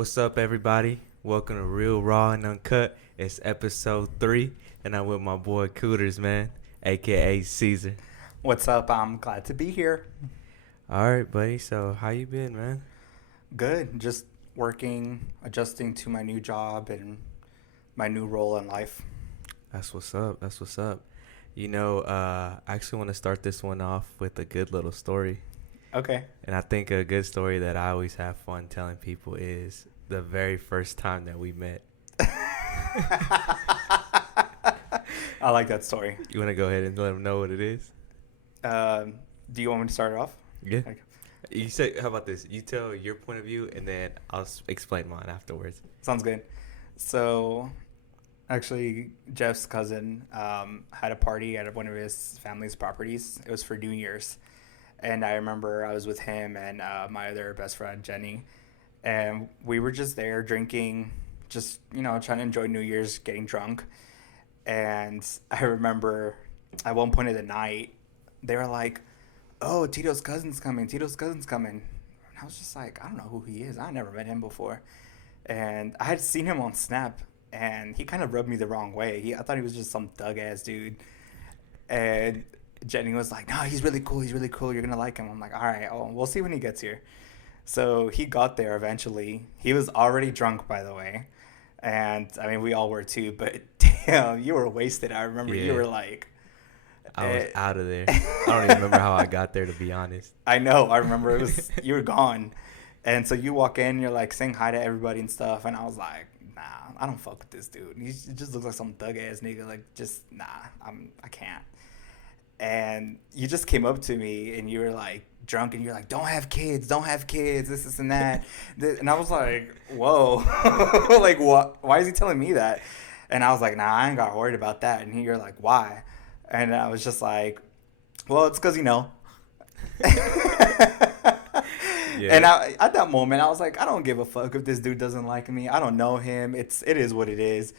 What's up, everybody? Welcome to Real, Raw, and Uncut. It's episode 3, and I'm with my boy Cooters, man, aka Caesar. What's up? I'm glad to be here. All right, buddy. So, how you been, man? Good. Just working, adjusting to my new job and my new role in life. That's what's up. That's what's up. I actually want to start this one off with a good little story. Okay. And I think a good story that I always have fun telling people is the very first time that we met. I like that story. You want to go ahead and let them know what it is? Do you want me to start it off? Yeah. Okay. You say, how about this? You tell your point of view, and then I'll explain mine afterwards. Sounds good. So, actually, Jeff's cousin had a party at one of his family's properties. It was for New Year's. And I remember I was with him and my other best friend, Jenny. And we were just there drinking, just, trying to enjoy New Year's, getting drunk. And I remember at one point of the night, they were like, "Oh, Tito's cousin's coming. Tito's cousin's coming." And I was just like, I don't know who he is. I never met him before. And I had seen him on Snap, and he kind of rubbed me the wrong way. I thought he was just some thug-ass dude. And Jenny was like, "No, he's really cool. He's really cool. You're going to like him." I'm like, all right, we'll see when he gets here. So he got there eventually. He was already drunk, by the way. And, I mean, we all were too. But, damn, you were wasted. I remember you were like... I was out of there. I don't even remember how I got there, to be honest. I know. I remember it was you were gone. And so you walk in, you're like saying hi to everybody and stuff. And I was like, nah, I don't fuck with this dude. He just looks like some thug-ass nigga. Like, just, nah, I can't. And you just came up to me and you were like drunk and you're like, don't have kids, this and that. And I was like, whoa, like what? Why is he telling me that? And I was like, nah, I ain't got worried about that. And you're like, why? And I was just like, well, it's because, Yeah. And at that moment, I was like, I don't give a fuck if this dude doesn't like me. I don't know him. It is what it is.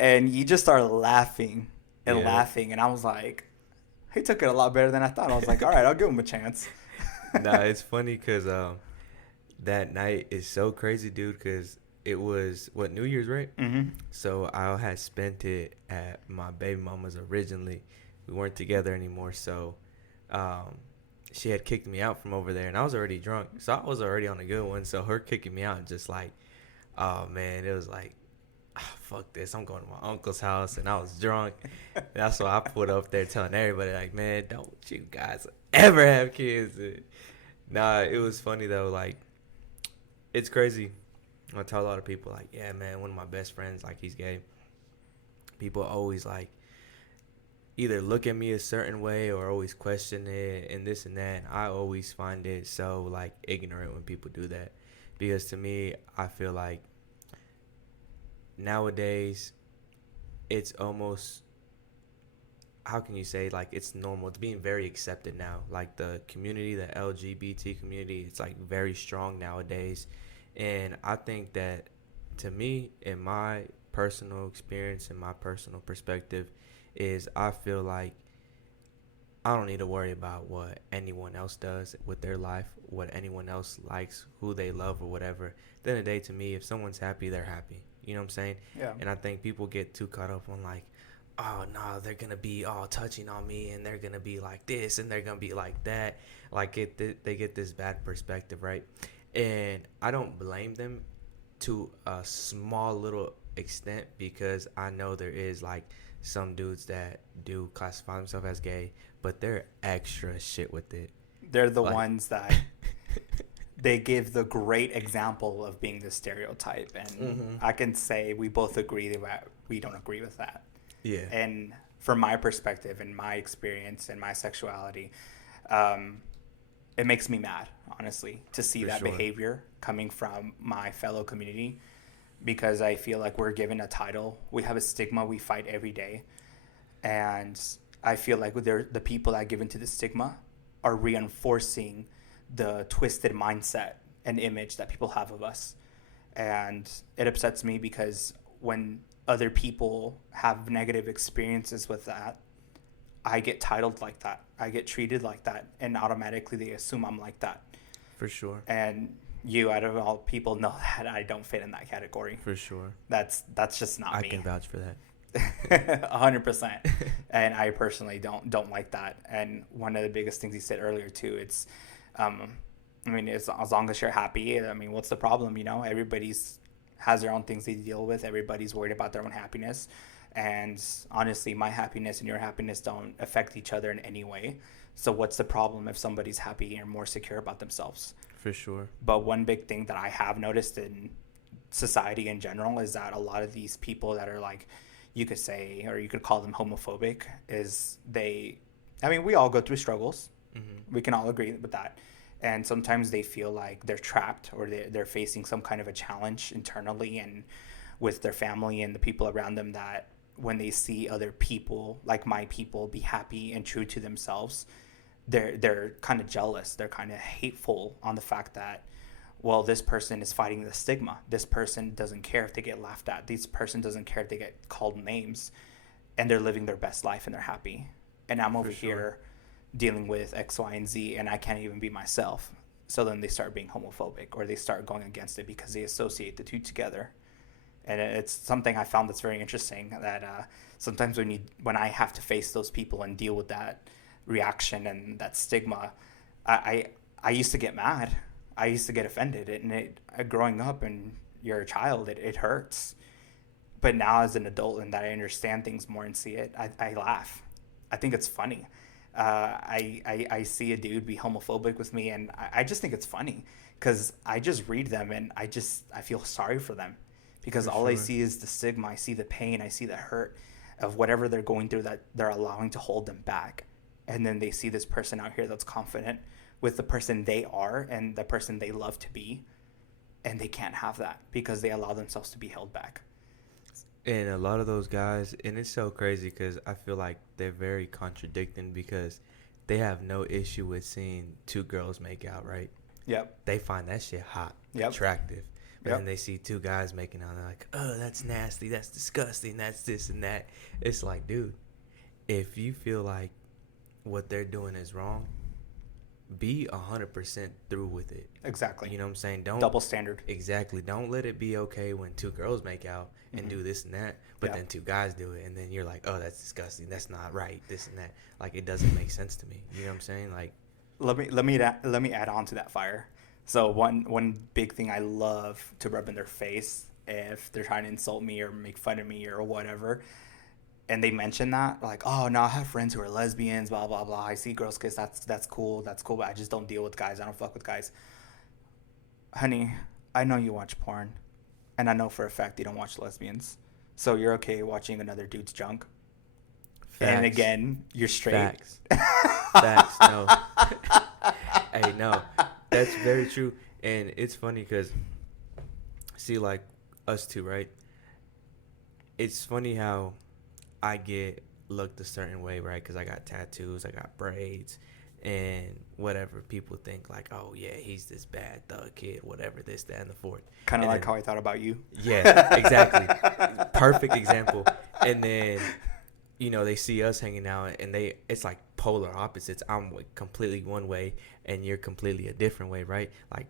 And you just started laughing and laughing. And I was like, he took it a lot better than I thought. I was like, all right, I'll give him a chance. Nah, it's funny because that night is so crazy, dude, because it was, New Year's, right? Mm-hmm. So I had spent it at my baby mama's originally. We weren't together anymore, so she had kicked me out from over there, and I was already drunk. So I was already on a good one, so her kicking me out just like, oh, man, it was like, fuck this, I'm going to my uncle's house, and I was drunk. That's why I put up there telling everybody, like, man, don't you guys ever have kids. Nah, it was funny, though. Like, it's crazy. I tell a lot of people, like, yeah, man, one of my best friends, like, he's gay. People always, like, either look at me a certain way or always question it and this and that. I always find it so, like, ignorant when people do that. Because to me, I feel like nowadays it's almost, how can you say, like, it's normal. It's being very accepted now. Like, the community, the LGBT community, it's like very strong nowadays. And I think that, to me, in my personal experience and my personal perspective, is I feel like I don't need to worry about what anyone else does with their life, what anyone else likes, who they love or whatever. At the end of the day, to me, if someone's happy, they're happy. You know what I'm saying? Yeah. And I think people get too caught up on, like, oh, no, they're going to be all touching on me and they're going to be like this and they're going to be like that. Like, they get this bad perspective, right? And I don't blame them to a small little extent, because I know there is, like, some dudes that do classify themselves as gay, but they're extra shit with it. They're the ones that they give the great example of being the stereotype. And I can say we both agree that we don't agree with that. Yeah. And from my perspective and my experience and my sexuality, it makes me mad, honestly, to see that behavior coming from my fellow community, because I feel like we're given a title. We have a stigma we fight every day. And I feel like the people that give into the stigma are reinforcing the twisted mindset and image that people have of us. And it upsets me because when other people have negative experiences with that, I get titled like that. I get treated like that. And automatically they assume I'm like that. For sure. And You out of all people know that I don't fit in that category. For sure. That's just not I me. can vouch for that. 100%. And I personally don't like that. And one of the biggest things you said earlier too, it's um I mean, as long as you're happy, I mean, what's the problem? You know, everybody's has their own things they deal with. Everybody's worried about their own happiness. And honestly, my happiness and your happiness don't affect each other in any way. So what's the problem if somebody's happy and more secure about themselves? For sure. But one big thing that I have noticed in society in general is that a lot of these people that are like, you could say, or you could call them homophobic, is I mean, we all go through struggles. We can all agree with that. And sometimes they feel like they're trapped, or they're facing some kind of a challenge internally and with their family and the people around them, that when they see other people, like my people, be happy and true to themselves, they're kind of jealous. They're kind of hateful on the fact that, well, this person is fighting the stigma. This person doesn't care if they get laughed at. This person doesn't care if they get called names, and they're living their best life and they're happy. And I'm over here dealing with X, Y, and Z, and I can't even be myself. So then they start being homophobic, or they start going against it because they associate the two together. And it's something I found that's very interesting, that sometimes when I have to face those people and deal with that reaction and that stigma, I used to get mad. I used to get offended. And growing up and you're a child, it hurts. But now as an adult, and that I understand things more and see it, I laugh. I think it's funny. I see a dude be homophobic with me, and I just think it's funny because I just read them and I feel sorry for them, because all I see is the stigma. I see the pain. I see the hurt of whatever they're going through, that they're allowing to hold them back. And then they see this person out here that's confident with the person they are and the person they love to be, and they can't have that because they allow themselves to be held back. And a lot of those guys, and it's so crazy because I feel like they're very contradicting, because they have no issue with seeing two girls make out, right? Yep. They find that shit hot, Yep. attractive. But Yep. then they see two guys making out, and they're like, oh, that's nasty, that's disgusting, that's this and that. It's like, dude, if you feel like what they're doing is wrong, be 100% through with it. Exactly. You know what I'm saying? Don't double standard. Exactly. Don't let it be okay when two girls make out and do this and that, but then two guys do it, and then you're like, oh, that's disgusting, that's not right, this and that. Like, it doesn't make sense to me. You know what I'm saying? Like, let me add on to that fire. So one big thing I love to rub in their face if they're trying to insult me or make fun of me or whatever, and they mention that, like, oh no, I have friends who are lesbians, blah blah blah. I see girls kiss. That's cool. That's cool. But I just don't deal with guys. I don't fuck with guys. Honey, I know you watch porn, and I know for a fact you don't watch lesbians. So you're okay watching another dude's junk. facts. And again, you're straight. Facts. Facts. No. Hey, no. That's very true. And it's funny because, see, like, us two, right? It's funny how I get looked a certain way, right? Because I got tattoos, I got braids, and whatever. People think, like, oh, yeah, he's this bad thug kid, whatever, this, that, and the fourth. Kind of like how I thought about you. Yeah, exactly. Perfect example. And then, you know, they see us hanging out, and it's like polar opposites. I'm completely one way, and you're completely a different way, right? Like,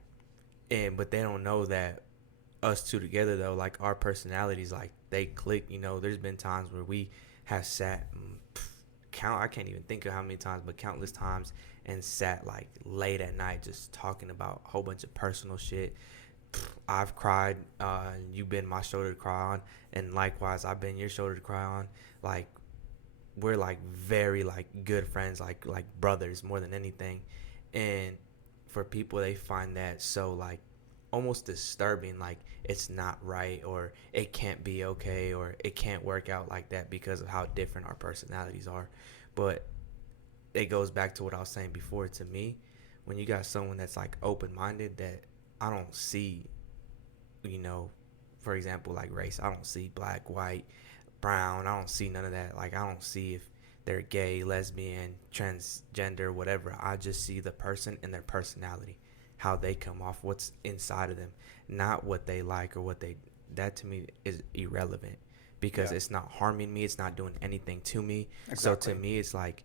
but they don't know that us two together, though, like, our personalities, like, they click. You know, there's been times where we have sat, I can't even think of how many times, but countless times, and sat, like, late at night just talking about a whole bunch of personal shit. I've cried, you've been my shoulder to cry on, and likewise, I've been your shoulder to cry on. Like, we're, like, very, like, good friends, like brothers more than anything. And for people, they find that so, like, almost disturbing, like, it's not right, or it can't be okay, or it can't work out like that because of how different our personalities are. But it goes back to what I was saying before. To me, when you got someone that's, like, open-minded, that I don't see, you know, for example, like, race, I don't see black, white, brown, I don't see none of that. Like, I don't see if they're gay, lesbian, transgender, whatever. I just see the person and their personality, how they come off, what's inside of them, not what they like or that to me is irrelevant, because it's not harming me, it's not doing anything to me. Exactly. So to me, it's like,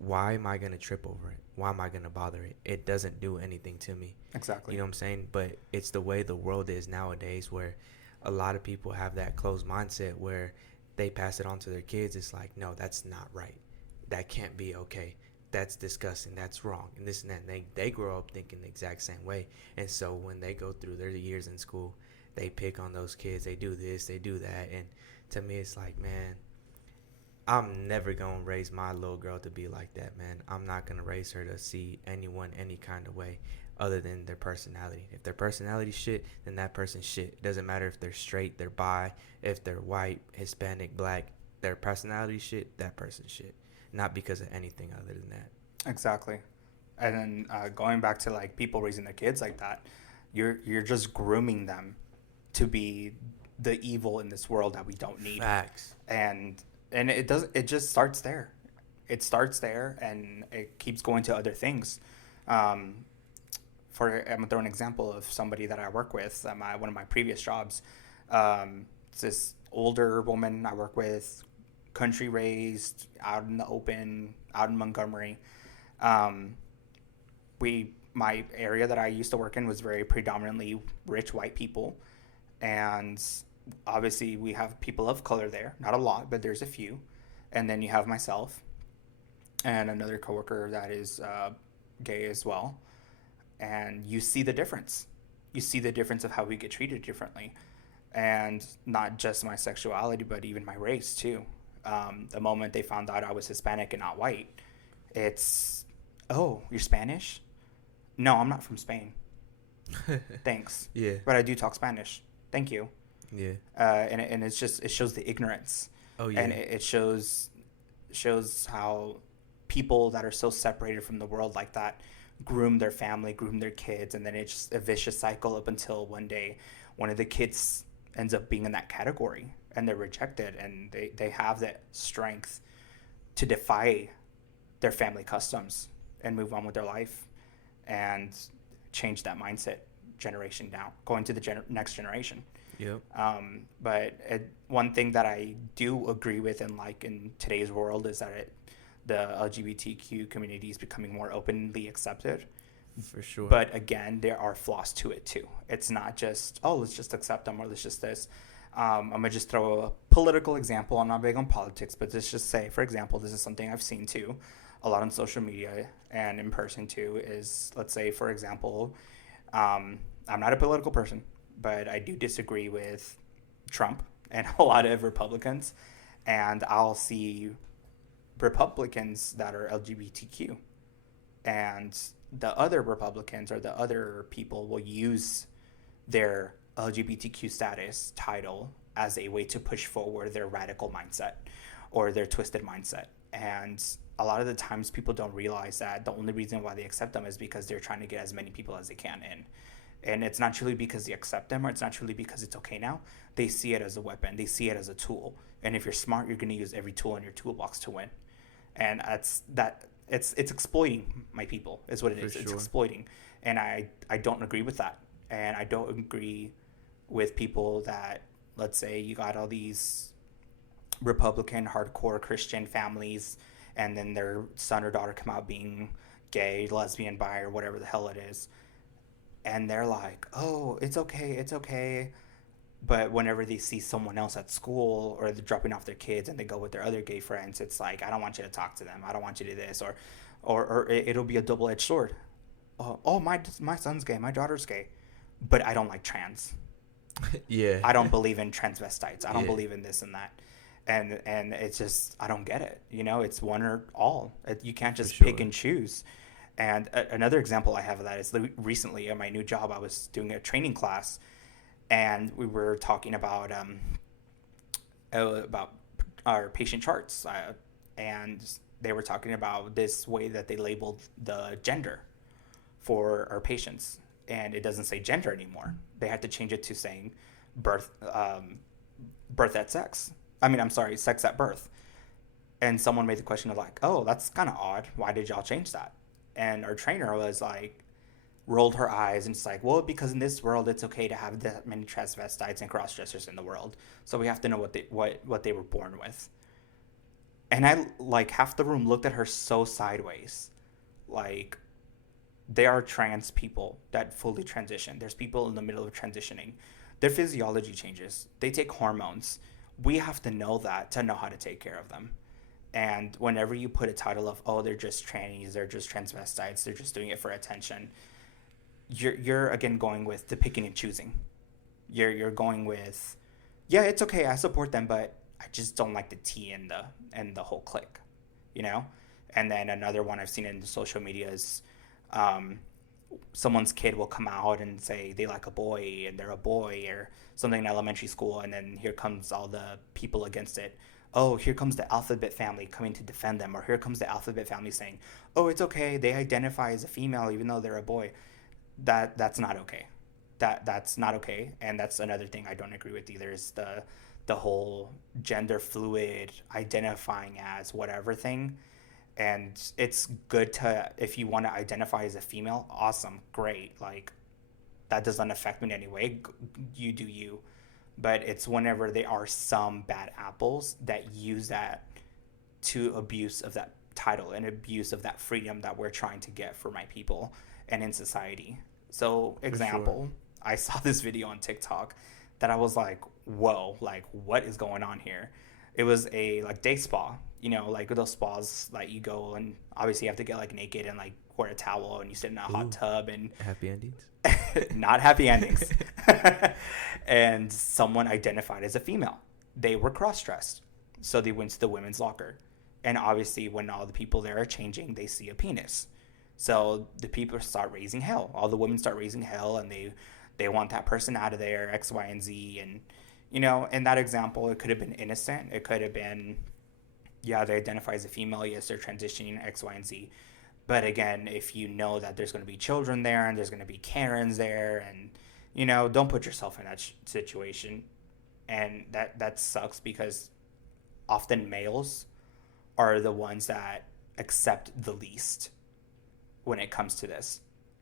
why am I going to trip over it? Why am I going to bother it? It doesn't do anything to me. You Exactly. know what I'm saying? But it's the way the world is nowadays, where a lot of people have that closed mindset where they pass it on to their kids. It's like, no, that's not right. That can't be okay. That's disgusting. That's wrong. And this and that. And they grow up thinking the exact same way. And so when they go through their years in school, they pick on those kids. They do this, they do that. And to me, it's like, man, I'm never gonna raise my little girl to be like that, man. I'm not gonna raise her to see anyone any kind of way other than their personality. If their personality shit, then that person's shit. It doesn't matter if they're straight, they're bi, if they're white, Hispanic, black. Their personality shit, that person's shit. Not because of anything other than that. Exactly. And then going back to like people raising their kids like that, you're just grooming them to be the evil in this world that we don't need. Facts. And it just starts there. It starts there and it keeps going to other things. Um, I'm gonna throw an example of somebody that I work with at one of my previous jobs. It's this older woman I work with, country raised, out in the open, out in Montgomery. Um, my area that I used to work in was very predominantly rich white people, and obviously we have people of color there. Not a lot, but there's a few. And then you have myself and another coworker that is gay as well. And you see the difference. You see the difference of how we get treated differently, and not just my sexuality, but even my race too. The moment they found out I was Hispanic and not white, it's, oh, you're Spanish? No, I'm not from Spain. Thanks. Yeah. But I do talk Spanish. Thank you. Yeah. And it's just, it shows the ignorance. Oh yeah. And it shows how people that are so separated from the world like that groom their family, groom their kids, and then it's just a vicious cycle up until one day one of the kids ends up being in that category and they're rejected, and they have that strength to defy their family customs and move on with their life and change that mindset generation down, going to the next generation. Yep. But one thing that I do agree with in today's world is that the LGBTQ community is becoming more openly accepted. For sure. But again, there are flaws to it too. It's not just, oh, let's just accept them, or let's just this. I'm going to just throw a political example. I'm not big on politics, but let's just say, for example, this is something I've seen too a lot on social media and in person too, is, let's say, for example, I'm not a political person, but I do disagree with Trump and a lot of Republicans. And I'll see Republicans that are LGBTQ, and the other Republicans or the other people will use their LGBTQ status title as a way to push forward their radical mindset or their twisted mindset. And a lot of the times people don't realize that the only reason why they accept them is because they're trying to get as many people as they can in. And it's not truly because they accept them, or it's not truly because it's okay now. They see it as a weapon. They see it as a tool. And if you're smart, you're going to use every tool in your toolbox to win. And it's exploiting my people is what it is. For It's sure. exploiting. And I don't agree with that. And I don't agree with people that, let's say you got all these Republican hardcore Christian families, and then their son or daughter come out being gay, lesbian, bi, or whatever the hell it is. And they're like, oh, it's okay. But whenever they see someone else at school, or they're dropping off their kids and they go with their other gay friends, it's like, I don't want you to talk to them. I don't want you to do this. Or it'll be a double-edged sword. Oh, my son's gay. My daughter's gay. But I don't like trans. Yeah. I don't believe in transvestites. I don't Yeah. believe in this and that. And it's just, I don't get it. It's one or all. You can't just For pick sure. and choose. And another example I have of that is recently at my new job, I was doing a training class, and we were talking about our patient charts, and they were talking about this way that they labeled the gender for our patients, and it doesn't say gender anymore. They had to change it to saying birth at sex. Sex at birth. And someone made the question of like, oh, that's kind of odd. Why did y'all change that? And our trainer was like, rolled her eyes and it's like, well, because in this world it's okay to have that many transvestites and cross-dressers in the world, so we have to know what they were born with. And I, like, half the room looked at her so sideways. Like, there are trans people that fully transition. There's people in the middle of transitioning. Their physiology changes. They take hormones. We have to know that to know how to take care of them. And whenever you put a title of, oh, they're just trannies, they're just transvestites, they're just doing it for attention, you're again going with the picking and choosing. You're going with, yeah, it's okay, I support them, but I just don't like the T in the whole clique, you know. And then another one I've seen in the social media is, um, someone's kid will come out and say they like a boy and they're a boy or something in elementary school, and then here comes all the people against it. Oh, here comes the alphabet family coming to defend them, or here comes the alphabet family saying, oh, it's okay, they identify as a female even though they're a boy. That's not okay. That's not okay, and that's another thing I don't agree with either, is the whole gender fluid identifying as whatever thing. And it's good to, if you want to identify as a female, awesome, great, like, that doesn't affect me in any way, you do you. But it's whenever there are some bad apples that use that to abuse of that title and abuse of that freedom that we're trying to get for my people and in society. So, For sure. example, I saw this video on TikTok that I was like, whoa, like, what is going on here? It was a, like, day spa, like those spas that you go and obviously you have to get, like, naked and, like, wear a towel and you sit in a hot Ooh, tub and happy endings. not happy endings. And someone identified as a female. They were cross dressed. So they went to the women's locker. And obviously, when all the people there are changing, they see a penis. So the people start raising hell. All the women start raising hell, and they want that person out of there, X, Y, and Z. And, in that example, it could have been innocent. It could have been, yeah, they identify as a female. Yes, they're transitioning X, Y, and Z. But again, if you know that there's going to be children there and there's going to be Karens there, and don't put yourself in that situation. And that sucks because often males are the ones that accept the least when it comes to this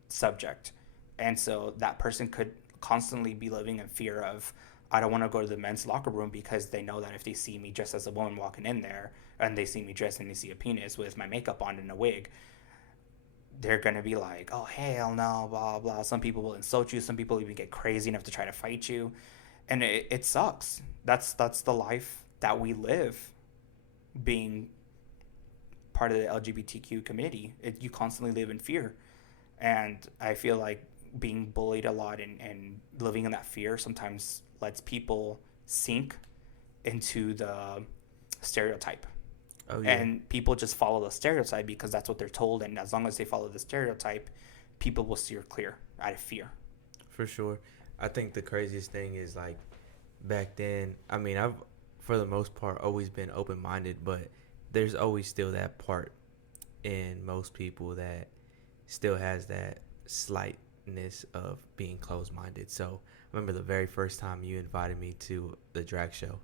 subject. And so that person could constantly be living in fear of, I don't want to go to the men's locker room because they know that if they see me dressed as a woman walking in there and they see me dressed and they see a penis with my makeup on and a wig, they're going to be like, oh, hell no, blah, blah. Some people will insult you. Some people even get crazy enough to try to fight you. And it sucks. That's the life that we live, being part of the LGBTQ community. You constantly live in fear. And I feel like being bullied a lot and living in that fear sometimes lets people sink into the stereotype. Oh yeah, And people just follow the stereotype because that's what they're told. And as long as they follow the stereotype, people will steer clear out of fear. for sure. I think the craziest thing is like back then. I mean, I've for the most part always been open minded, but there's always still that part in most people that still has that slightness of being closed minded. So I remember the very first time you invited me to the drag show,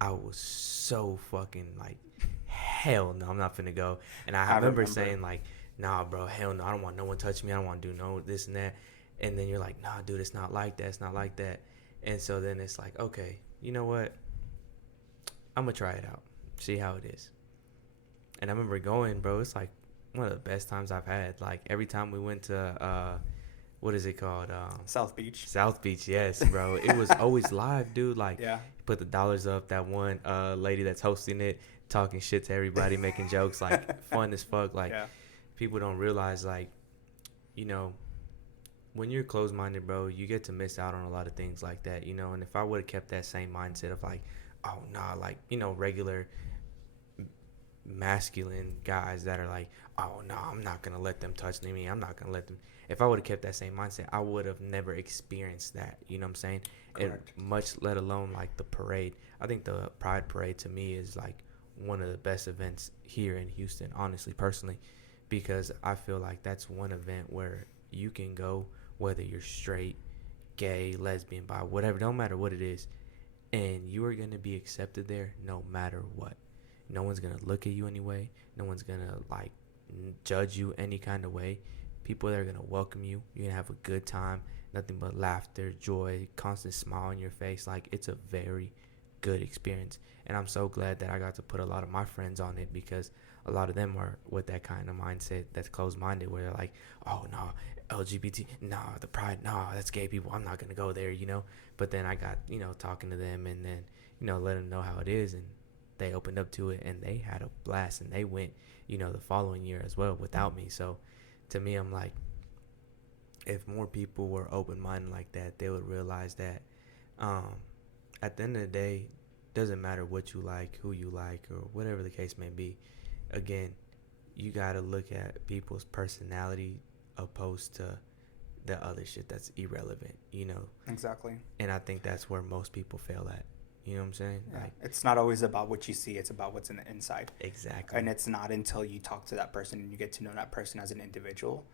I was so fucking like, hell no, I'm not finna go. And I I remember remember. saying like, nah, bro, hell no, I don't want no one touching me. I don't want to do no this and that. And then you're like, nah, dude, it's not like that. It's not like that. And so then it's like, okay, you know what? I'm gonna try it out, see how it is. And I remember going, bro. It's like one of the best times I've had. Like every time we went to what is it called? South Beach. South Beach, yes, bro. It was always live, dude. Like, Yeah. put the dollars up. That one lady that's hosting it, talking shit to everybody, making jokes, like fun as fuck. Like, Yeah. people don't realize, like, you know, when you're closed minded, bro, you get to miss out on a lot of things like that, you know. And if I would have kept that same mindset of like, oh nah, like, regular masculine guys that are like, oh no, I'm not gonna let them touch me. I'm not gonna let them. If I would have kept that same mindset, I would have never experienced that. You know what I'm saying? And Correct. much let alone like the parade. I think the Pride Parade to me is like one of the best events here in Houston, honestly, personally, because I feel like that's one event where you can go whether you're straight, gay, lesbian, bi, whatever, don't matter what it is, and you are gonna be accepted there no matter what. No one's gonna look at you anyway. No one's gonna like judge you any kind of way. People that are gonna welcome you. You're gonna have a good time. Nothing but laughter, joy, constant smile on your face. Like, it's a very good experience. And I'm so glad that I got to put a lot of my friends on it, because a lot of them are with that kind of mindset that's closed-minded, where they're like, oh no, LGBT, no, the pride, no, that's gay people, I'm not gonna go there, you know. But then I got, you know, talking to them, and then, you know, let them know how it is, and they opened up to it, and they had a blast, and they went, you know, the following year as well without me. So to me, I'm like, if more people were open-minded like that, they would realize that um, at the end of the day, doesn't matter what you like, who you like, or whatever the case may be. Again, you gotta look at people's personality opposed to the other shit that's irrelevant, you know. Exactly. And I think that's where most people fail at. You know what I'm saying? Yeah. Like, It's not always about what you see, it's about what's in the inside. exactly. And it's not until you talk to that person and you get to know that person as an individual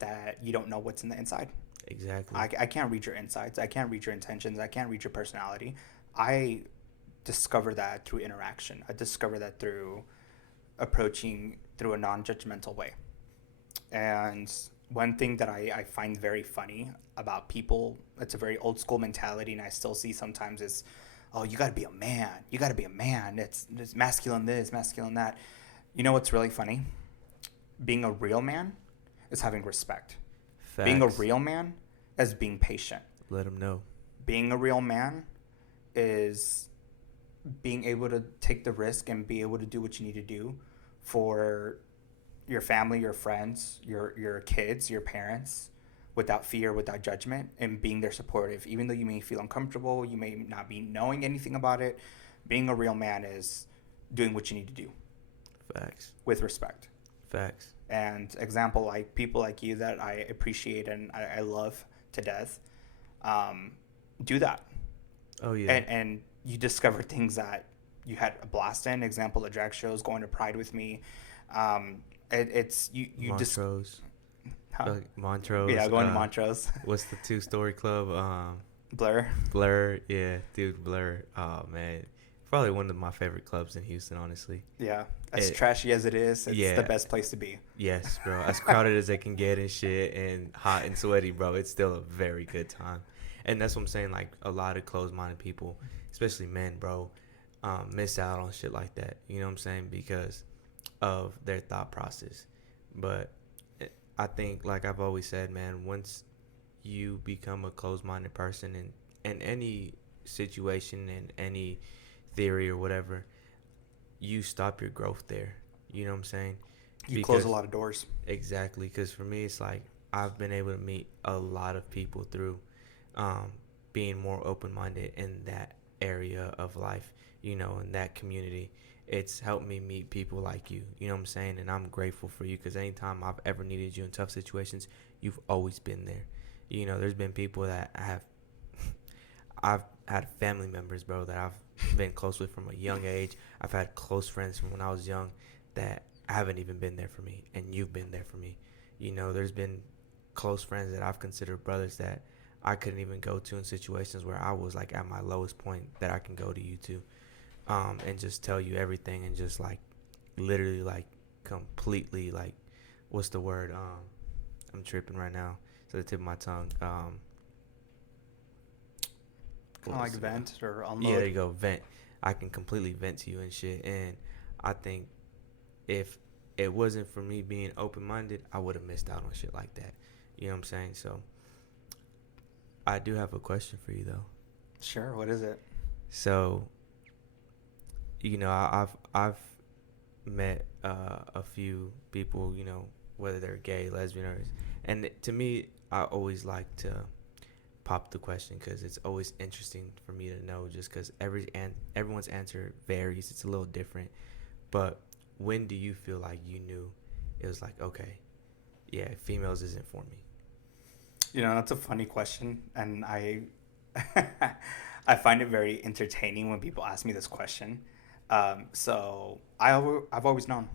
that you don't know what's in the inside. Exactly. I can't read your insides. I can't read your intentions. I can't read your personality. I discover that through interaction. I discover that through approaching through a non-judgmental way. And one thing that I find very funny about people, it's a very old school mentality, and I still see sometimes, is, oh, you got to be a man. You got to be a man. It's masculine this, masculine that. You know what's really funny? Being a real man is having respect. Facts. Being a real man is being patient. Let them know. Being a real man is being able to take the risk and be able to do what you need to do for your family, your friends, your kids, your parents, without fear, without judgment, and being there supportive. Even though you may feel uncomfortable, you may not be knowing anything about it, being a real man is doing what you need to do. Facts. With respect. Facts. And example, like people like you that I appreciate and I love to death, do that. Oh, yeah. And you discover things that you had a blast in. Example, the drag shows, going to Pride with me. It's you Montrose. Huh? Montrose. Yeah, going to Montrose. What's the two-story club? Blur. Blur. Yeah, dude, Blur. Oh, man. Probably one of my favorite clubs in Houston, honestly. Yeah. As trashy as it is, it's the best place to be. Yes, bro. As crowded as it can get and shit, and hot and sweaty, bro, it's still a very good time. And that's what I'm saying. Like, a lot of closed-minded people, especially men, bro, miss out on shit like that. You know what I'm saying? Because of their thought process. But I think, like I've always said, man, once you become a closed-minded person in any situation, in any theory or whatever, you stop your growth there. You know what I'm saying? You close a lot of doors. Exactly. Because for me, it's like I've been able to meet a lot of people through being more open-minded in that area of life, you know, in that community. It's helped me meet people like you know what I'm saying? And I'm grateful for you, because anytime I've ever needed you in tough situations, you've always been there. You know, there's been people that I've had family members, bro, that I've been close with from a young age. I've had close friends from when I was young that haven't even been there for me, and you've been there for me. You know, there's been close friends that I've considered brothers that I couldn't even go to in situations where I was like at my lowest point, that I can go to you to, and just tell you everything, and just like literally like completely like, what's the word? I'm tripping right now. It's at the tip of my tongue. Kind of like vent or unload. Yeah, there you go, vent. I can completely vent to you and shit. And I think if it wasn't for me being open-minded, I would have missed out on shit like that. You know what I'm saying? So I do have a question for you, though. Sure. What is it? So, you know, I've met a few people, you know, whether they're gay, lesbian, or, and to me, I always like to pop the question, because it's always interesting for me to know, just because everyone's answer varies. It's a little different. But when do you feel like you knew it was like, okay, yeah, females isn't for me? You know, that's a funny question, and I I find it very entertaining when people ask me this question. So I've always known.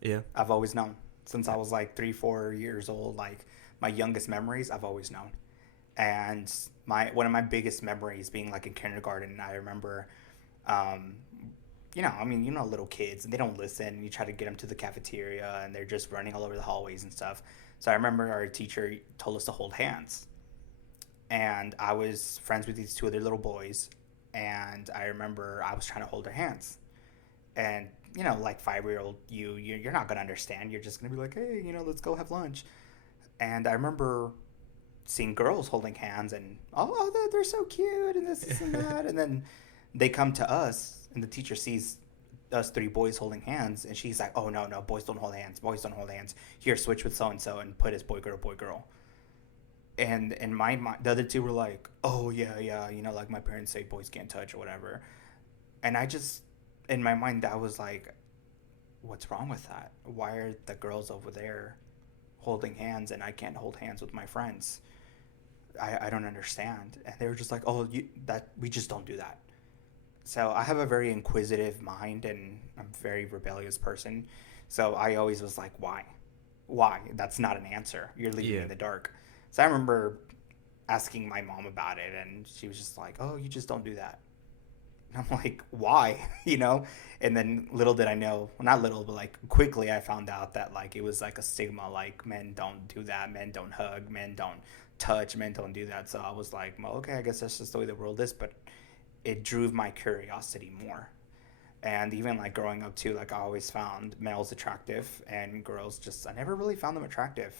Yeah. I've always known since I was like 3-4 years old. Like my youngest memories, I've always known. And one of my biggest memories being like in kindergarten, I remember, little kids, and they don't listen. You try to get them to the cafeteria, and they're just running all over the hallways and stuff. So I remember our teacher told us to hold hands. And I was friends with these two other little boys, and I remember I was trying to hold her hands, and like 5-year-old you're not gonna understand. You're just gonna be like, hey, let's go have lunch. And I remember seeing girls holding hands, and they're so cute, and this and that, and then they come to us, and the teacher sees us 3 boys holding hands, and she's like, oh, no, no, boys don't hold hands, boys don't hold hands, here, switch with so and so and put as boy girl. And in my mind, the other 2 were like, oh yeah, yeah, like my parents say boys can't touch or whatever. And I just, in my mind, that was like, what's wrong with that? Why are the girls over there holding hands and I can't hold hands with my friends? I don't understand. And they were just like, oh, that we just don't do that. So I have a very inquisitive mind, and I'm a very rebellious person. So I always was like, why? Why? That's not an answer. You're leaving me in the dark. So I remember asking my mom about it, and she was just like, oh, you just don't do that. And I'm like, why? And then little did I know, well, not little, but like quickly I found out that like it was like a stigma, like men don't do that, men don't hug, men don't touch, men don't do that. So I was like, well, okay, I guess that's just the way the world is. But it drove my curiosity more. And even like growing up too, like I always found males attractive, and girls just, I never really found them attractive.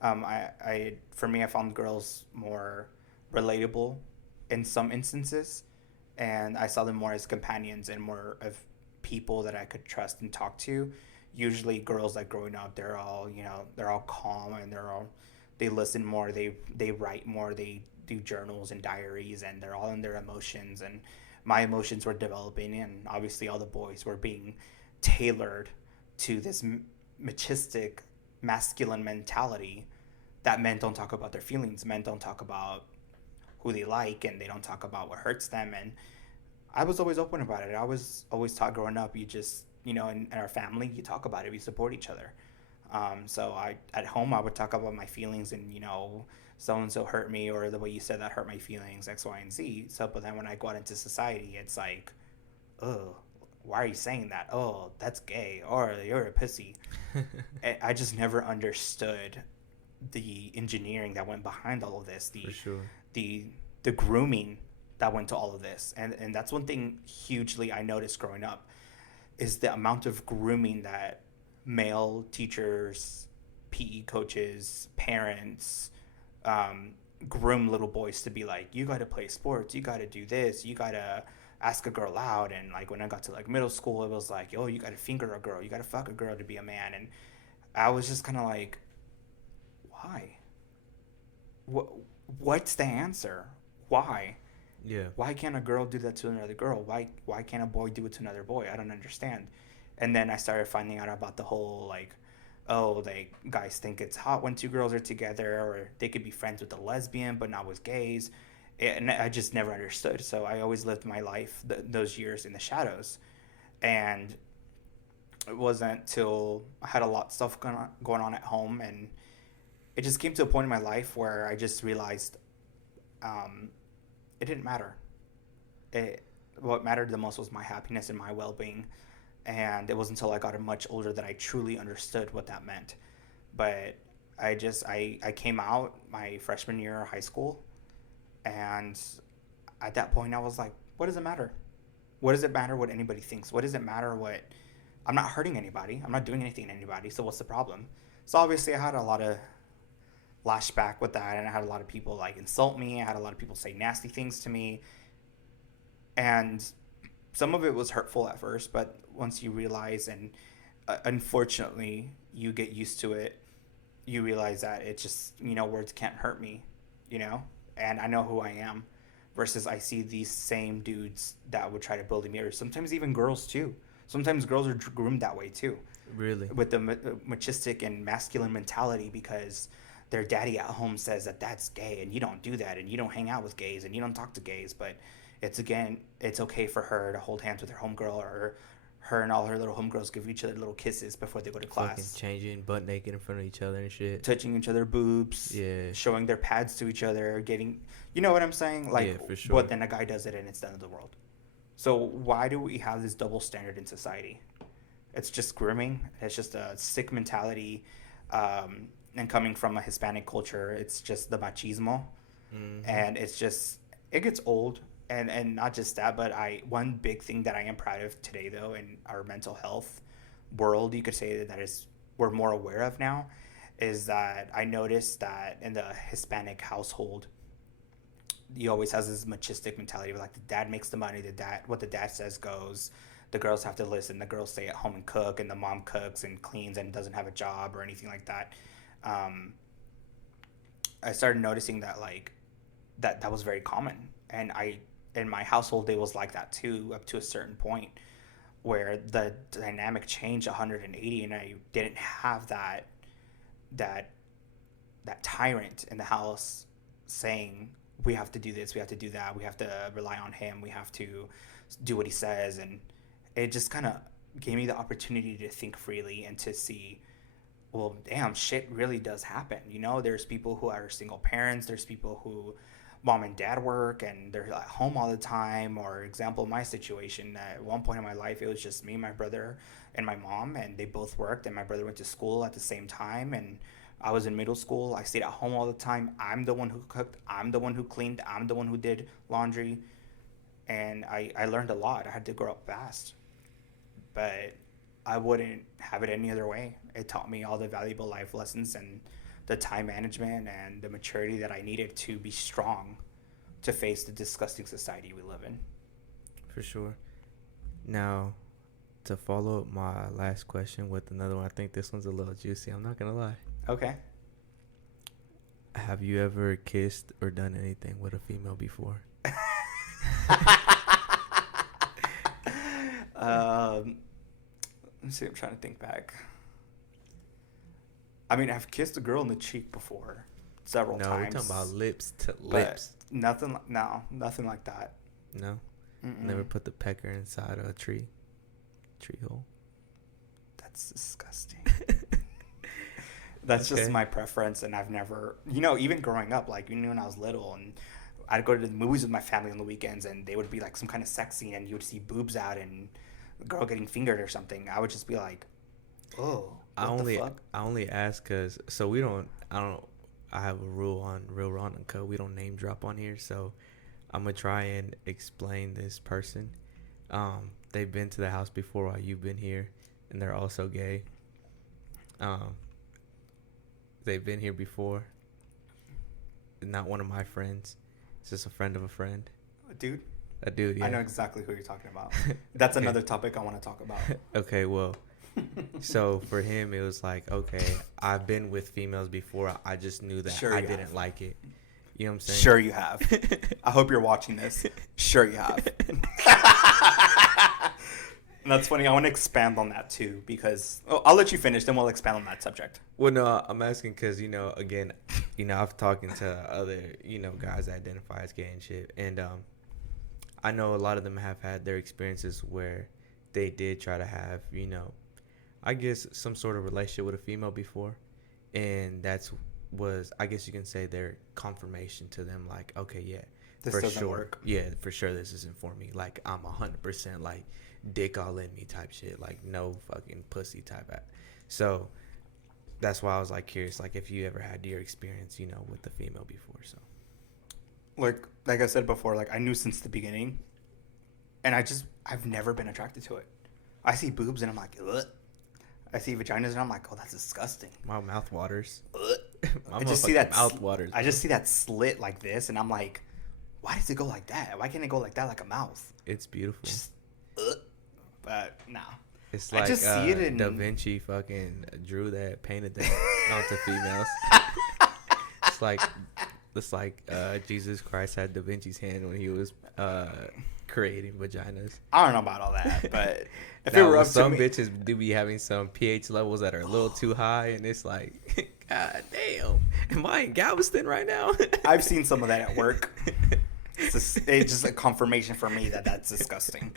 For me, I found girls more relatable in some instances, and I saw them more as companions and more of people that I could trust and talk to. Usually girls, like growing up, they're all calm, and they listen more, they write more, they do journals and diaries, and they're all in their emotions. And my emotions were developing, and obviously all the boys were being tailored to this machistic masculine mentality that men don't talk about their feelings, men don't talk about who they like, and they don't talk about what hurts them. And I was always open about it. I was always taught growing up, you just, in our family, you talk about it, we support each other. So at home, I would talk about my feelings, and so-and-so hurt me, or the way you said that hurt my feelings, X, Y, and Z. So, but then when I go out into society, it's like, oh, why are you saying that? Oh, that's gay, or you're a pussy. I just never understood the engineering that went behind all of this, For sure. the grooming that went to all of this. And that's one thing hugely I noticed growing up, is the amount of grooming that male teachers, PE coaches, parents, groom little boys to be like, you got to play sports, you got to do this, you got to ask a girl out. And like when I got to like middle school, it was like, oh, you got to finger a girl, you got to fuck a girl to be a man. And I was just kind of like, why? What's the answer? Why? Yeah. Why can't a girl do that to another girl? Why can't a boy do it to another boy? I don't understand. And then I started finding out about the whole like, oh, they guys think it's hot when 2 girls are together, or they could be friends with a lesbian but not with gays. And I just never understood. So I always lived my life those years in the shadows. And it wasn't till I had a lot of stuff going on at home, and it just came to a point in my life where I just realized it didn't matter. What mattered the most was my happiness and my well-being. And it wasn't until I got much older that I truly understood what that meant. But I came out my freshman year of high school, and at that point I was like, what does it matter? What does it matter what anybody thinks? What does it matter what... I'm not hurting anybody. I'm not doing anything to anybody. So what's the problem? So obviously I had a lot of lashback with that, and I had a lot of people like insult me. I had a lot of people say nasty things to me. And some of it was hurtful at first, but once you realize, and unfortunately you get used to it, you realize that it just, words can't hurt me, and I know who I am, versus I see these same dudes that would try to bully me, or sometimes even girls too. Sometimes girls are groomed that way too. Really? With the machistic and masculine mentality, because their daddy at home says that that's gay, and you don't do that, and you don't hang out with gays, and you don't talk to gays. But it's okay for her to hold hands with her homegirl, or her and all her little homegirls give each other little kisses before they go to class. Fucking changing butt naked in front of each other and shit. Touching each other boobs. Yeah. Showing their pads to each other. Getting, you know what I'm saying? Like, yeah, for sure. But then a guy does it and it's the end of the world. So why do we have this double standard in society? It's just grooming. It's just a sick mentality. And coming from a Hispanic culture, it's just the machismo. Mm-hmm. And it's just, it gets old. and not just that, but one big thing that I am proud of today, though, in our mental health world, you could say that is we're more aware of now, is that I noticed that in the Hispanic household, he always has this machistic mentality of like the dad makes the money, the dad what the dad says goes. The girls have to listen. The girls stay at home and cook, and the mom cooks and cleans and doesn't have a job or anything like that. Um, I started noticing that like that was very common, and I in my household it was like that too, up to a certain point where the dynamic changed 180, and I didn't have that that tyrant in the house saying we have to do this, we have to do that, we have to rely on him, we have to do what he says. And it just kind of gave me the opportunity to think freely and to see, well, damn, shit really does happen. There's people who are single parents, there's people who mom and dad work and they're at home all the time. Or example, my situation, at one point in my life, it was just me, my brother, and my mom, and they both worked, and my brother went to school at the same time, and I was in middle school. I stayed at home all the time. I'm the one who cooked, I'm the one who cleaned, I'm the one who did laundry. And I learned a lot. I had to grow up fast, but I wouldn't have it any other way. It taught me all the valuable life lessons and the time management and the maturity that I needed to be strong to face the disgusting society we live in. For sure. Now, to follow up my last question with another one, I think this one's a little juicy. I'm not going to lie. Okay. Have you ever kissed or done anything with a female before? Let me see. I'm trying to think back. I mean, I've kissed a girl in the cheek before, several times. No, we're talking about lips to lips. Nothing like that. No, Mm-mm. never put the pecker inside a tree hole. That's disgusting. That's just my preference, and I've never, even growing up, like, when I was little, and I'd go to the movies with my family on the weekends, and they would be like some kind of sex scene, and you would see boobs out and a girl getting fingered or something. I would just be like, oh, the fuck? I only ask because I have a rule on Real.Raw.Uncut. We don't name drop on here, so I'm gonna try and explain this person. They've been to the house before while you've been here, and they're also gay. They've been here before. Not one of my friends. It's just a friend of a friend. A dude? A dude, yeah. I know exactly who you're talking about. That's another topic I want to talk about. Okay, well, so for him, it was like, okay, I've been with females before. I just knew that I didn't like it. You know what I'm saying? Sure you have. I hope you're watching this. Sure you have. And that's funny. I want to expand on that too, because I'll let you finish, then we'll expand on that subject. Well, no, I'm asking because, again, I've talking to other, guys that identify as gay and shit. And I know a lot of them have had their experiences where they did try to have, I guess some sort of relationship with a female before. And was, I guess you can say, their confirmation to them, like, okay, yeah, this for doesn't sure. work. Yeah, for sure this isn't for me. Like, I'm 100% like dick all in me type shit. Like, no fucking pussy type. So that's why I was like curious, like if you ever had your experience, with the female before. So like I said before, like I knew since the beginning, and I've never been attracted to it. I see boobs and I'm like, ugh. I see vaginas and I'm like, oh, that's disgusting. My mouth waters. I just see that mouth waters. I just see that slit like this, and I'm like, why does it go like that? Why can't it go like that, like a mouth? It's beautiful. Just, but nah. It's like I just see it in Da Vinci fucking drew that, painted that onto females. It's like Jesus Christ had Da Vinci's hand when he was creating vaginas. I don't know about all that, but if it were up to me, some bitches do be having some pH levels that are a little too high, and it's like, God damn, am I in Galveston right now? I've seen some of that at work. It's just a confirmation for me that that's disgusting.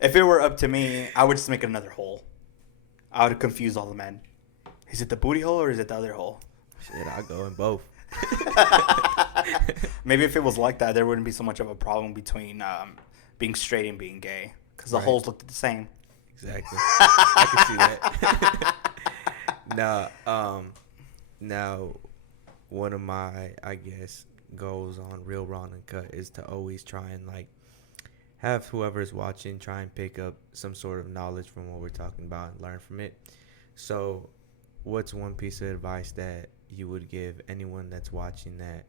If it were up to me, I would just make another hole. I would confuse all the men. Is it the booty hole or is it the other hole? Shit, I'll go in both. Maybe if it was like that, there wouldn't be so much of a problem between being straight and being gay, because the holes looked the same. Exactly. I can see that. Now, one of my, I guess, goals on Real, Raw, and Uncut is to always try and like have whoever's watching try and pick up some sort of knowledge from what we're talking about and learn from it. So, what's one piece of advice that you would give anyone that's watching that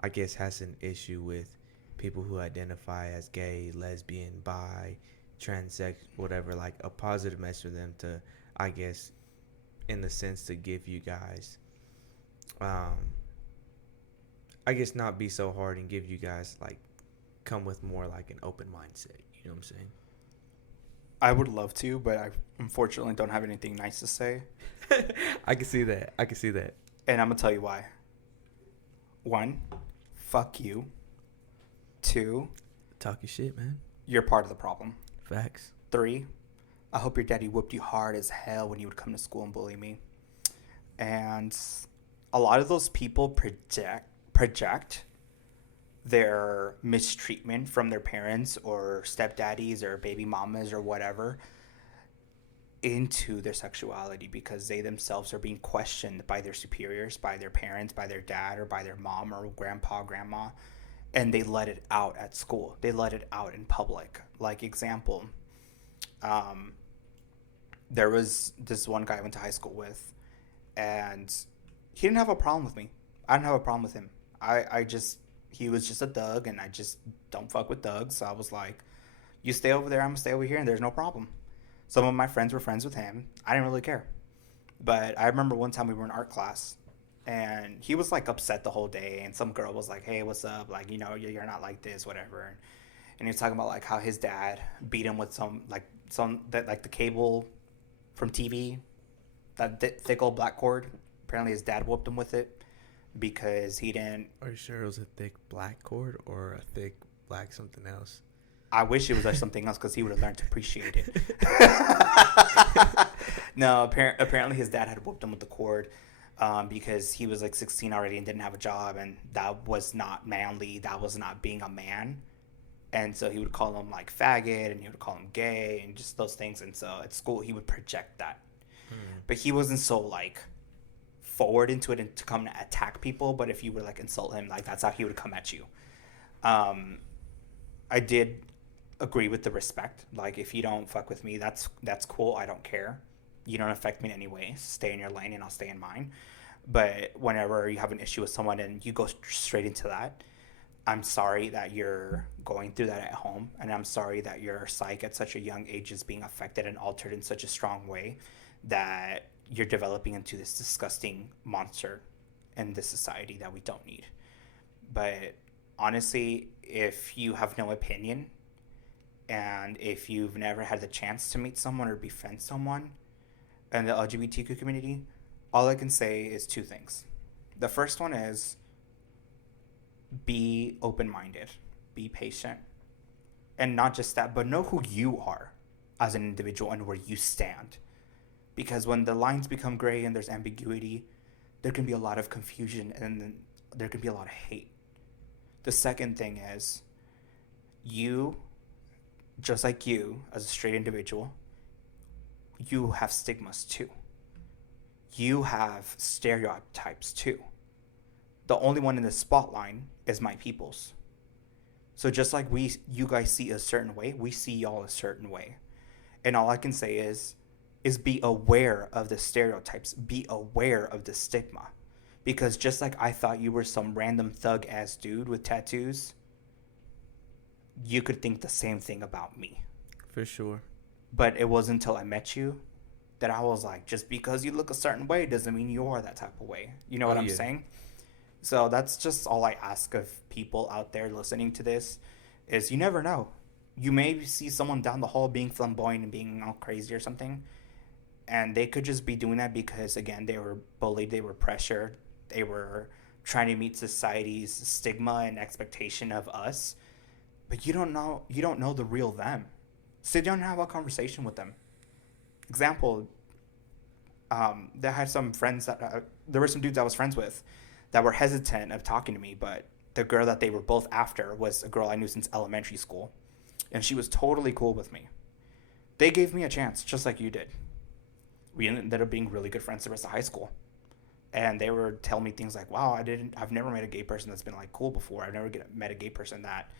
I guess has an issue with people who identify as gay, lesbian, bi, transex, whatever, like a positive message for them to, I guess, in the sense to give you guys, um, I guess not be so hard and give you guys like come with more like an open mindset. You know what I'm I would love to, but I unfortunately don't have anything nice to say. saying? I can see that. I can see that. And I'm going to tell you why. 1, fuck you. 2, Talk your shit, man. you're part of the problem. Facts. 3, I hope your daddy whooped you hard as hell when you would come to school and bully me. And a lot of those people project their mistreatment from their parents or stepdaddies or baby mamas or whatever into their sexuality because they themselves are being questioned by their superiors, by their parents, by their dad, or by their mom or grandpa, grandma, and they let it out at school. They let it out in public. Like, example, there was this one guy I went to high school with, and he didn't have a problem with me. I didn't have a problem with him. He was just a thug, and I just don't fuck with thugs. So I was like, you stay over there, I'm going to stay over here, and there's no problem. Some of my friends were friends with him. I didn't really care. But I remember one time we were in art class, and he was, like, upset the whole day, and some girl was like, hey, what's up? Like, you know, you're not like this, whatever. And he was talking about, like, how his dad beat him with the cable from TV, that thick old black cord. Apparently his dad whooped him with it because he didn't. Are you sure it was a thick black cord or a thick black something else? I wish it was like something else because he would have learned to appreciate it. No, apparently his dad had whooped him with the cord because he was like 16 already and didn't have a job, and that was not manly. That was not being a man. And so he would call him like faggot, and he would call him gay, and just those things. And so at school he would project that. But he wasn't so like forward into it and to come to attack people. But if you would like insult him, like that's how he would come at you. I did agree with the respect. Like, if you don't fuck with me, that's cool. I don't care. You don't affect me in any way. Stay in your lane and I'll stay in mine. But whenever you have an issue with someone and you go straight into that, I'm sorry that you're going through that at home, and I'm sorry that your psyche at such a young age is being affected and altered in such a strong way that you're developing into this disgusting monster in this society that we don't need. But honestly, if you have no opinion, and if you've never had the chance to meet someone or befriend someone in the LGBTQ community, all I can say is 2 things. The first one is be open-minded, be patient, and not just that, but know who you are as an individual and where you stand. Because when the lines become gray and there's ambiguity, there can be a lot of confusion and there can be a lot of hate. The second thing is, you, just like you as a straight individual, you have stigmas too. You have stereotypes too. The only one in the spotlight is my people's. So just like you guys see a certain way, we see y'all a certain way. And all I can say is be aware of the stereotypes. Be aware of the stigma. Because just like I thought you were some random thug-ass dude with tattoos, you could think the same thing about me. For sure. But it wasn't until I met you that I was like, just because you look a certain way doesn't mean you are that type of way. You know what I'm saying? So that's just all I ask of people out there listening to this is you never know. You may see someone down the hall being flamboyant and being all crazy or something, and they could just be doing that because, again, they were bullied, they were pressured, they were trying to meet society's stigma and expectation of us. But you don't know the real them. Sit down and have a conversation with them. Example, they had some friends there were some dudes I was friends with that were hesitant of talking to me, but the girl that they were both after was a girl I knew since elementary school, and she was totally cool with me. They gave me a chance, just like you did. We ended up being really good friends the rest of high school. and they were telling me things like, wow, I've never met a gay person that's been like cool before. I've never met a gay person that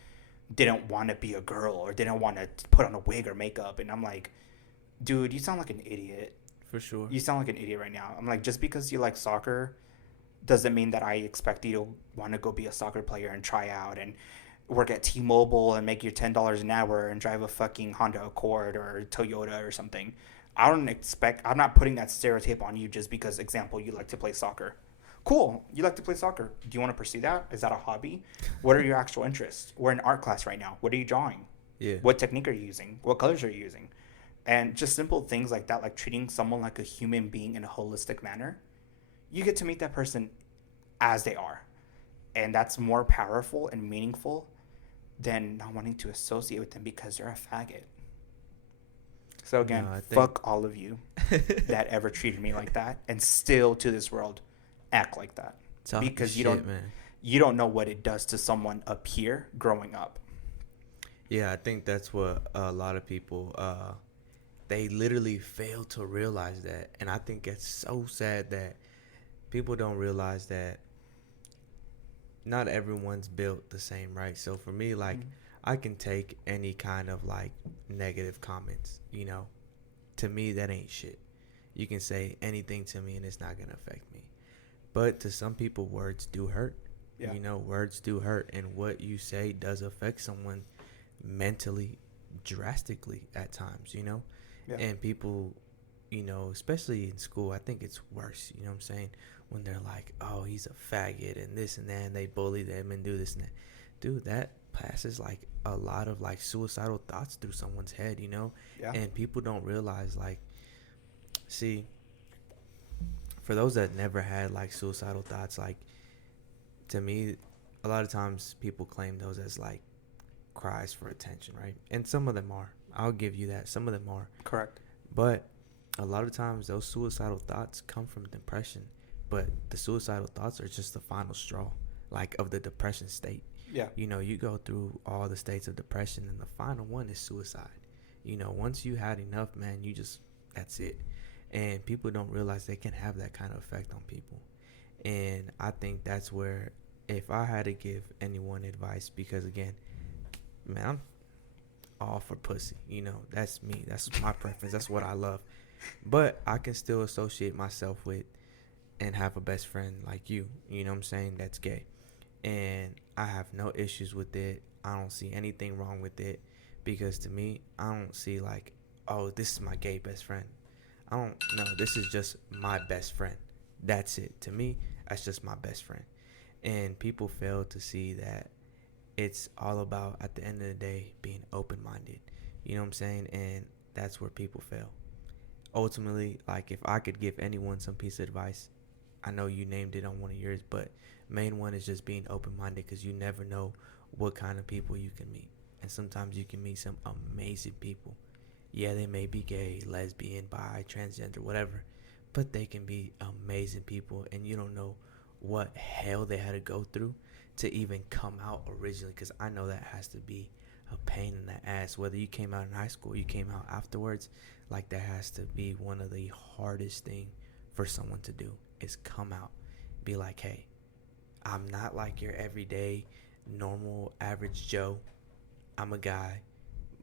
didn't want to be a girl or didn't want to put on a wig or makeup. And I'm like, dude, you sound like an idiot. For sure. You sound like an idiot right now. I'm like, just because you like soccer doesn't mean that I expect you to want to go be a soccer player and try out and work at T-Mobile and make your $10 an hour and drive a fucking Honda Accord or Toyota or something. I'm not putting that stereotype on you just because, example, you like to play soccer. Cool, you like to play soccer. Do you want to pursue that? Is that a hobby? What are your actual interests? We're in art class right now. What are you drawing? Yeah. What technique are you using? What colors are you using? And just simple things like that, like treating someone like a human being in a holistic manner. You get to meet that person as they are. And that's more powerful and meaningful than not wanting to associate with them because they're a faggot. So again, No, I think fuck all of you that ever treated me like that and still to this world act like that. Talking Because shit, man. you don't know what it does to someone up here growing up. Yeah, I think that's what a lot of people they literally fail to realize that, and I think it's so sad that people don't realize that not everyone's built the same, right? So for me, like, I can take any kind of like negative comments, you know. To me, that ain't shit. You can say anything to me and it's not gonna affect me. But to some people, words do hurt. Yeah. You know, words do hurt, and what you say does affect someone mentally drastically at times, you know. Yeah. And people, you know, especially in school, I think it's worse, you know what I'm saying, when they're like, oh, he's a faggot and this and that, and they bully them and do this and that. Dude, that passes like a lot of like suicidal thoughts through someone's head, you know. Yeah. And people don't realize, like, see, for those that never had like suicidal thoughts, like, to me, a lot of times people claim those as like cries for attention, right? And some of them are. I'll give you that. Some of them are. Correct. But a lot of times those suicidal thoughts come from depression. But the suicidal thoughts are just the final straw, like, of the depression state. Yeah. You know, you go through all the states of depression, and the final one is suicide. You know, once you had enough, man, you just, that's it. And people don't realize they can have that kind of effect on people. And I think that's where, if I had to give anyone advice, because again, man, I'm all for pussy. You know, that's me. That's my preference. That's what I love. But I can still associate myself with and have a best friend like you. You know what I'm saying? That's gay. And I have no issues with it. I don't see anything wrong with it. Because to me, I don't see like, oh, this is my gay best friend. I don't know. This is just my best friend. That's it. To me, that's just my best friend. And people fail to see that it's all about, at the end of the day, being open-minded. You know what I'm saying? And that's where people fail. Ultimately, like, if I could give anyone some piece of advice, I know you named it on one of yours, but main one is just being open-minded, because you never know what kind of people you can meet. And sometimes you can meet some amazing people. Yeah, they may be gay, lesbian, bi, transgender, whatever, but they can be amazing people, and you don't know what hell they had to go through to even come out originally, because I know that has to be a pain in the ass. Whether you came out in high school, you came out afterwards, like, that has to be one of the hardest thing for someone to do, is come out, be like, hey, I'm not like your everyday normal average Joe. I'm a guy,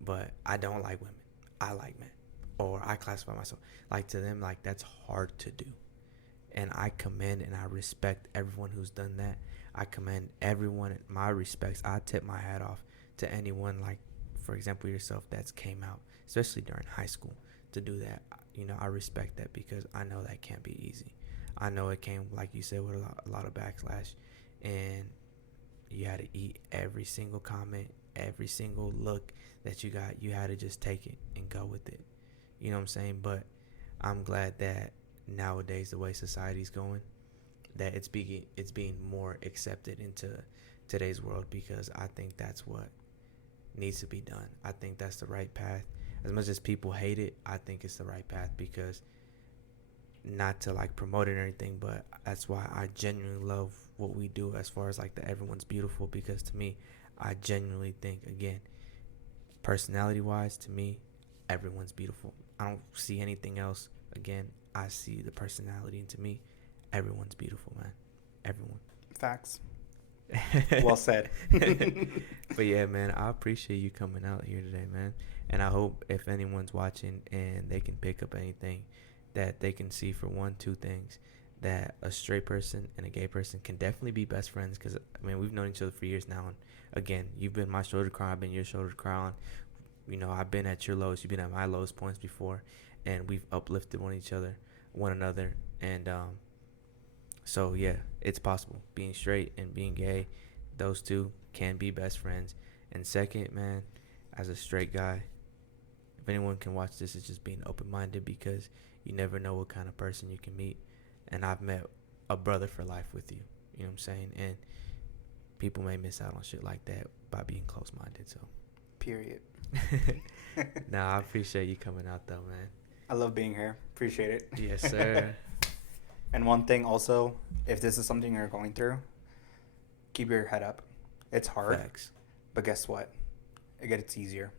but I don't like women. I like men, or I classify myself. Like, to them, like, that's hard to do. And I commend and I respect everyone who's done that. I commend everyone, my respects. I tip my hat off to anyone, like, for example, yourself, that's came out, especially during high school, to do that. You know, I respect that, because I know that can't be easy. I know it came, like you said, with a lot of backlash, and you had to eat every single comment, every single look that you got. You had to just take it and go with it. You know what I'm saying? But I'm glad that nowadays, the way society's going, that it's being more accepted into today's world, because I think that's what needs to be done. I think that's the right path. As much as people hate it, I think it's the right path, because, not to like promote it or anything, but that's why I genuinely love what we do as far as like the everyone's beautiful, because to me, I genuinely think, again, personality wise, to me, everyone's beautiful. I don't see anything else. Again, I see the personality, and to me, everyone's beautiful, man. Everyone. Facts. Well said. But yeah, man, I appreciate you coming out here today, man. And I hope if anyone's watching and they can pick up anything, that they can see for one, two things, that a straight person and a gay person can definitely be best friends. Because, I mean, we've known each other for years now. And again, you've been my shoulder to cry on, I've been your shoulder to cry on. You know, I've been at your lowest, you've been at my lowest points before. And we've uplifted one another. And so, yeah, it's possible. Being straight and being gay, those two can be best friends. And second, man, as a straight guy, if anyone can watch this, it's just being open-minded, because you never know what kind of person you can meet. And I've met a brother for life with you. You know what I'm saying? And people may miss out on shit like that by being close-minded. So, Period. I appreciate you coming out, though, man. I love being here. Appreciate it. Yes, sir. And one thing also, if this is something you're going through, keep your head up. It's hard. Facts. But guess what? It gets easier.